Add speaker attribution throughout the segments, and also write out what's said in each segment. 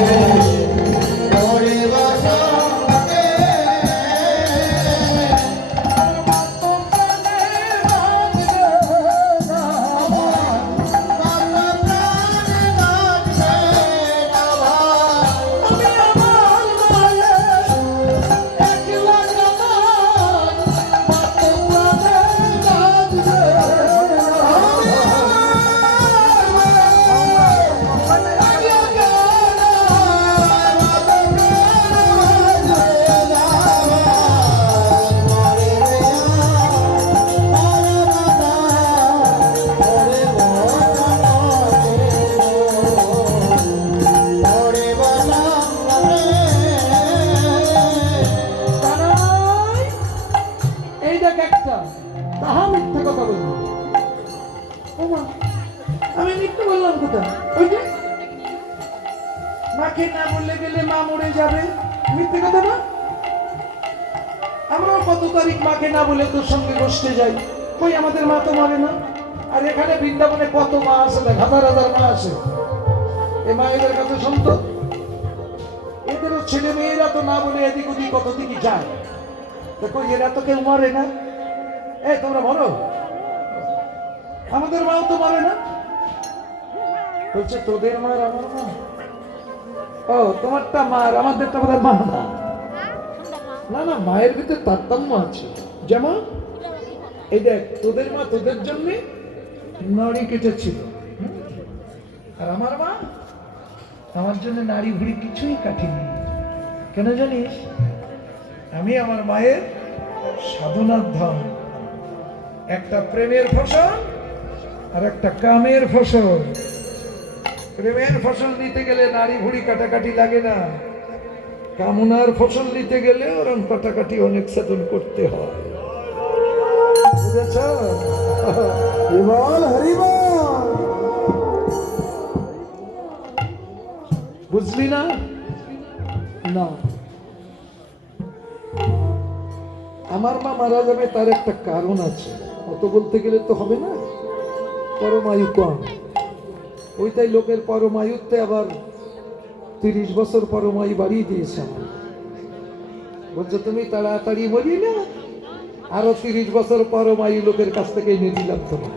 Speaker 1: よし! মিথ্যা বললাম কোথা ওই মাকে না বললে গেলে মা মরে যাবে। মিথ্যে কথা না? আমরাও কত তারিখ মাকে না বলে তোর সঙ্গে বসতে যাই। কই, আমাদের মা তো মরে না? আর এখানে বৃন্দাবনে কত মা আছে দেখ, হাজার হাজার মা আছে। এই মায়েদের কাছে শুনতো এদের ছেলে মেয়েরা তো না বলে এদিক ওদিক কত দিকে যায়। দেখো, এরা তো কেউ মরে না। এই, তোমরা মরো? আমাদের মাও তো মরে না? বলছে, তোদের মার আমার মা। ও, তোমারটা মার আমাদেরটা বোধহয় মা না। না না, মায়ের ভিতরে তারতম্য আছে। যেমন, এই দেখ, তোদের মা তোদের জন্য নড়ি কেটেছিল। আর আমার মা, আমার জন্য নারী ভুড়ি কিছুই কাটিনি। কেন জানিস? আমি আমার মায়ের সাধনার ধন। একটা প্রেমের ফসল আর একটা কামের ফসল। প্রেমের ফসল নিতে গেলে নারী ভুড়ি কাটাকাটি লাগে না। কামনার ফসল নিতে গেলে ওরম কাটাকাটি অনেক সাধন করতে হয়। বুঝলি না? না। আমার মা মারা যাবে তার একটা কারণ আছে। অত বলতে গেলে তো হবে না। পরমায়ু কম। ওইটাই লোকের পরমায়ুতে আবার তিরিশ বছর পরমায়ু বাড়িয়ে দিয়েছে আমার বলছো, তুমি তাড়াতাড়ি মরি না? আরও তিরিশ বছর পরমায়ু লোকের কাছ থেকে এনে দিলাম তোমার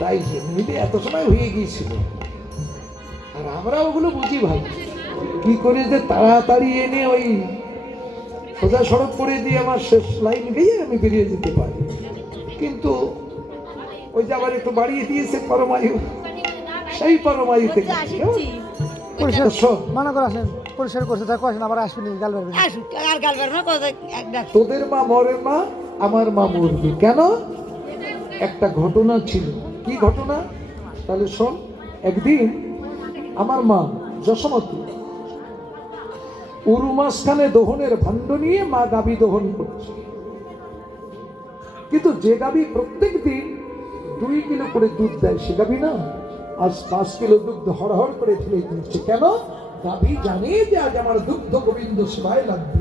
Speaker 1: তাই এমনিতে এত সময় হয়ে গিয়েছিল। আর আমরা ওগুলো বুঝি ভাই কি করে যে তাড়াতাড়ি এনে ওই সোজা সড়ক করে দিয়ে আমার শেষ লাইন গিয়ে আমি বেরিয়ে যেতে পারি। কিন্তু ওই যে আবার একটু বাড়িয়ে দিয়েছে পরমায়ু। সেই পরমায়ু থেকে
Speaker 2: পরিষ্কার
Speaker 1: শোন,
Speaker 2: মানা করে আসেন পরিষ্কার করছে তাকে আসেন আবার আসবেন গাল পারবেন
Speaker 3: আর গাল
Speaker 1: তোদের মা মরে মা আমার মা মরবে। কেন? একটা ঘটনা ছিল। কি ঘটনা? তাহলে শোন একদিন আমার মা যশোমতী উরু মাঝখানে দহনের ভাণ্ড নিয়ে মা গাবি দহন করছে। কিন্তু যে গাবি প্রত্যেক দিন দুই কিলো করে দুধ দেয় সে গাবি না? আজ পাঁচ কিলো দুধ হরহর করে ফেলে দিচ্ছে কেন? গাভী জানে যে আজ আমার দুগ্ধ গোবিন্দ সেবায় লাগবে।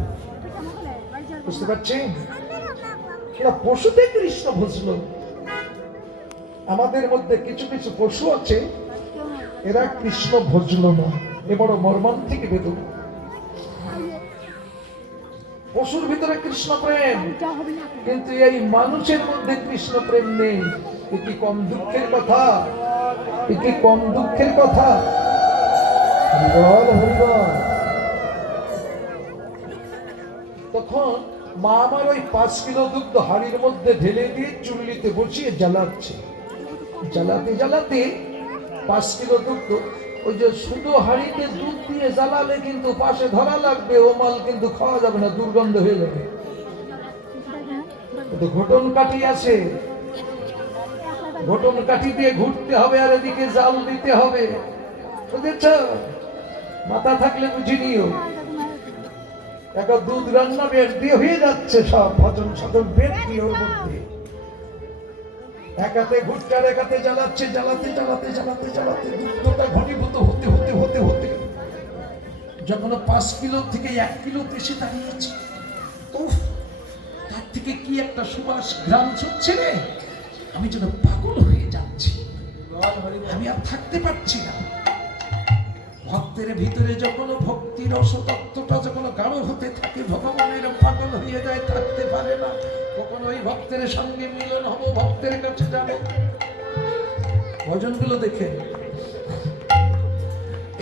Speaker 1: বুঝতে পারছেন এরা পশুতে কৃষ্ণ বুঝলো আমাদের মধ্যে কিছু কিছু পশু আছে, এরা কৃষ্ণ ভজল না। এ বড় মর্মান্তিক বেদনা। পশুর ভিতরে কৃষ্ণ প্রেম, কিন্তু এই মানুষের মধ্যে কৃষ্ণ প্রেম নেই। এটি কম দুঃখের কথা? এ কি কম দুঃখের কথা? তখন মা আমার ওই পাঁচ কিলো দুধ হাড়ির মধ্যে ঢেলে দিয়ে চুল্লিতে বসিয়ে জ্বালাচ্ছে। জ্বালাতে জ্বালাতে পাঁচ কিলো দুধ ওই যে শুধু হাড়িতে দুধ দিয়ে জ্বালালে কিন্তু পাশে ধরা লাগবে, ও মাল কিন্তু খাওয়া যাবে না, দুর্গন্ধ হয়ে যাবে। ঘটন কাঠি আছে। ঘটন কাঠি দিয়ে ঘুরতে হবে আর এদিকে জাল দিতে হবে। বুঝেছ? মাথা থাকলে বুঝি নিও। একটা দুধ রান্না বেড দিয়ে হয়ে যাচ্ছে সব, ভজন সাধন বেড দিয়ে ওর মধ্যে। একাতে ঘুরতে আর একাতে জ্বালাচ্ছে, জ্বালাতে জ্বালাতে জ্বালাতে জ্বালাতে দুধটা ঘনীভূত হতে হতে হতে হতে। যখন পাঁচ কিলো থেকে এক কিলো এসে দাঁড়িয়েছে, উফ, তার থেকে কি একটা সুবাস গ্রাম ছুটছে রে? আমি যেন পাগল আমি আর থাকতে পারছি না। ভক্তের ভিতরে যখন ভক্তির রসতত্ত্বটা যখন গাঢ় হতে থাকে, ভগবানের পাগল হয়ে যায়, থাকতে পারে না। কখন ওই ভক্তের সঙ্গে মিলন হব, ভক্তের কাছে যাব। ভজনগুলো দেখে।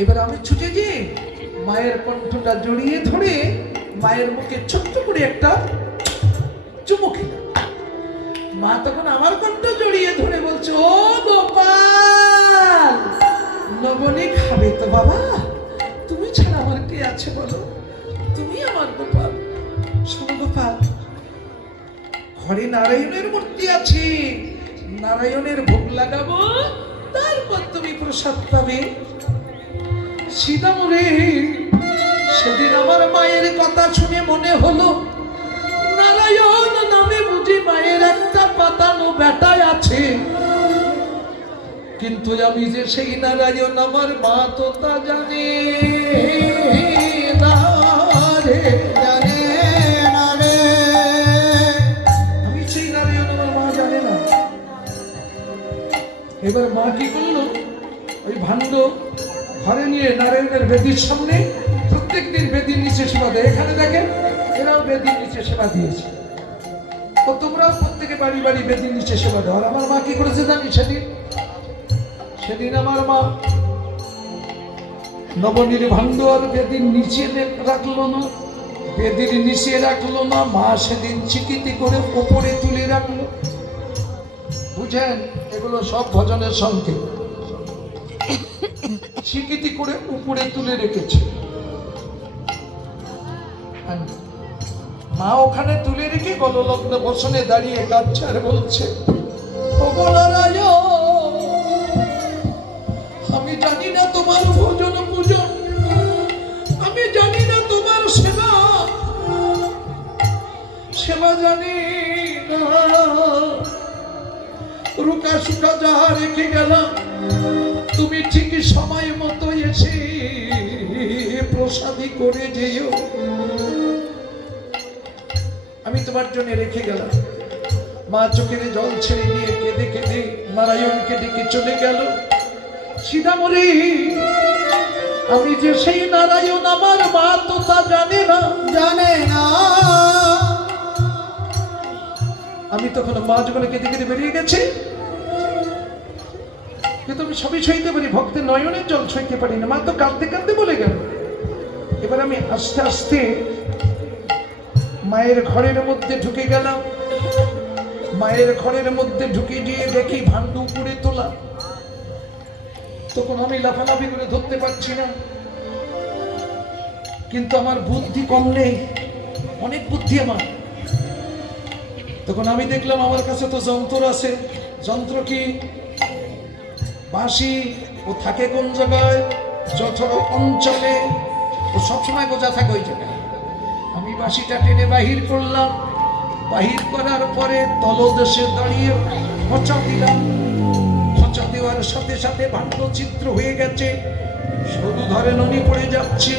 Speaker 1: এবার আমি ছুটে গিয়ে মায়ের কণ্ঠটা জড়িয়ে ধরে মায়ের মুখে ছোট্ট করে একটা চুমু খেলাম। মা তখন আমার কণ্ঠ জড়িয়ে ধরে বাবা, তুমি ছাড়া আমার কে আছে বলো? তুমি আমার গোপাল, শোনো গোপাল, ঘরে নারায়ণের মূর্তি আছে। নারায়ণের ভোগ লাগাবো, তারপর তুমি প্রসাদ পাবে। সীতামরে সেদিন আমার মায়ের কথা শুনে মনে হলো, নারায়ণ নামে বুঝি মায়ের একটা পাতানো বেটায় আছে। কিন্তু আমি যে সেই নারায়ণ আমার মা তো তা জানে না।
Speaker 4: জানে
Speaker 1: আমি সেই মা জানে না। এবার মা কি করল? ওই ভাণ্ড ঘরে নিয়ে নারায়ণের বেদির সামনে প্রত্যেকদিন বেদির নিচে সেবা দেয়। এখানে দেখেন, এরাও বেদির নিচে সেবা দিয়েছে। তো তোমরাও প্রত্যেকে বাড়ি বাড়ি বেদির নিচে সেবা দাও। আর আমার মা কি করেছে জানি সেদিন? সেদিন আমার মা নবনীর ভাণ্ড আর বেদির নিচে রাখল না, বেদির নিচে রাখল না, মা সেদিন চিকিতি করে উপরে তুলে রাখল। বুঝেন, এগুলো সব ভজনের সংকেত। স্বীকৃতি করে উপরে তুলে রেখেছে। মা ওখানে তুলে রেখে গললগ্ন বসনে দাঁড়িয়ে আর বলছে "ওগো তোমার ভোজন পূজন আমি জানি না তোমার সেবা। সেবা জানি না। রুকা সুকা যাহা রেখে গেলাম, তুমি ঠিক সময় মতো এসে প্রসাদী করে যেও। আমি তোমার জন্য রেখে গেলাম। মা চোখের জল ছেড়ে দিয়ে কেঁদে কেঁদে নারায়ণকে ডেকে চলে গেল। সীতামরি আমি যে সেই নারায়ণ আমার মা তো তা জানে না।
Speaker 4: জানে না।
Speaker 1: আমি তখন মা যখন কেঁদে কেঁদে বেরিয়ে গেছি। কিন্তু আমি সবই সইতে পারি ভক্তের নয়নের জল সইতে পারি না। মা তো কাঁদতে কাঁদতে বলে গেল। এবার আমি আস্তে আস্তে মায়ের ঘরের মধ্যে ঢুকে গেলাম। মায়ের ঘরের মধ্যে ঢুকে গিয়ে দেখি ভান্ডু উপরে তোলা তখন আমি লাফালাফি করে ধরতে পারছি না। কিন্তু আমার বুদ্ধি কম নেই অনেক বুদ্ধি আমার। তখন আমি দেখলাম আমার কাছে তো যন্ত্র আছে। যন্ত্র কি? বাঁশি, ও থাকে কোন জায়গায়? যথর অঞ্চলে। ও সবসময় বোঝা থাকে ওই জায়গায়। আমি বাঁশিটা টেনে বাহির করলাম। বাহির করার পরে তলদেশে দাঁড়িয়ে খচা দিলাম। দেওয়ার সাথে সাথে ভাণ্ড চিত্র হয়ে গেছে। সরু ধরে ননি পড়ে যাচ্ছে।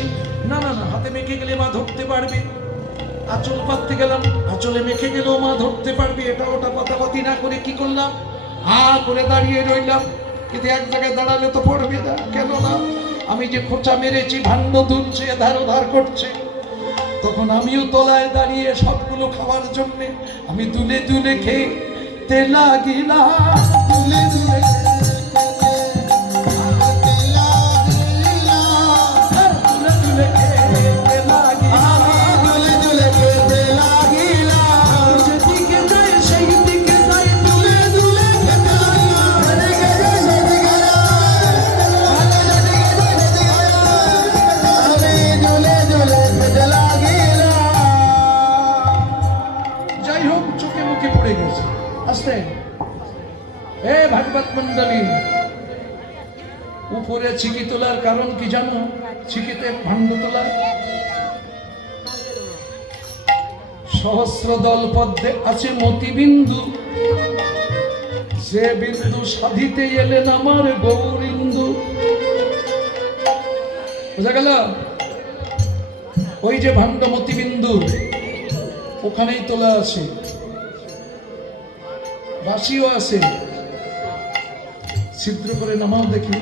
Speaker 1: না না না, হাতে মেখে গেলে মা ধরতে পারবে। আঁচল পাততে গেলাম, আঁচলে মেখে গেলেও মা ধরতে পারবে। এটা ওটা পাতাপাতি না করে কি করলাম? হা করে দাঁড়িয়ে রইলাম। কিন্তু এক জায়গায় দাঁড়ালে তো পড়বে না। কেন না আমি যে খোঁচা মেরেছি, ভাণ্ড দুলছে ধার ধার করছে। তখন আমিও তলায় দাঁড়িয়ে সবগুলো খাওয়ার জন্যে আমি দুলে দুলে খেয়ে তেলা গিলা
Speaker 4: তুলে
Speaker 1: ভাগবত মন্ডলী। উপরে ছিকি তোলার কারণ কি জানো? ছিকিতে ভাণ্ড তোলা। সহস্র দল পদ্মে আছে মতিবিন্দু সে বিন্দু সাধিতে এলেন আমার গৌরিন্দু। বোঝা গেল? ওই যে ভাণ্ড মতিবিন্দু ওখানেই তোলা আছে। বাসিও আছে। ছিদ্র করে নামাও দেখি।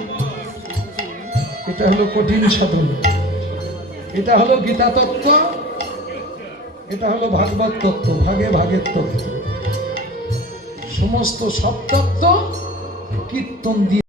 Speaker 1: এটা হলো কঠিন সাধন। এটা হলো গীতা তত্ত্ব। এটা হলো ভাগবত তত্ত্ব, ভাগে ভাগের তত্ত্ব। সমস্ত সব তত্ত্ব কীর্তন দিয়ে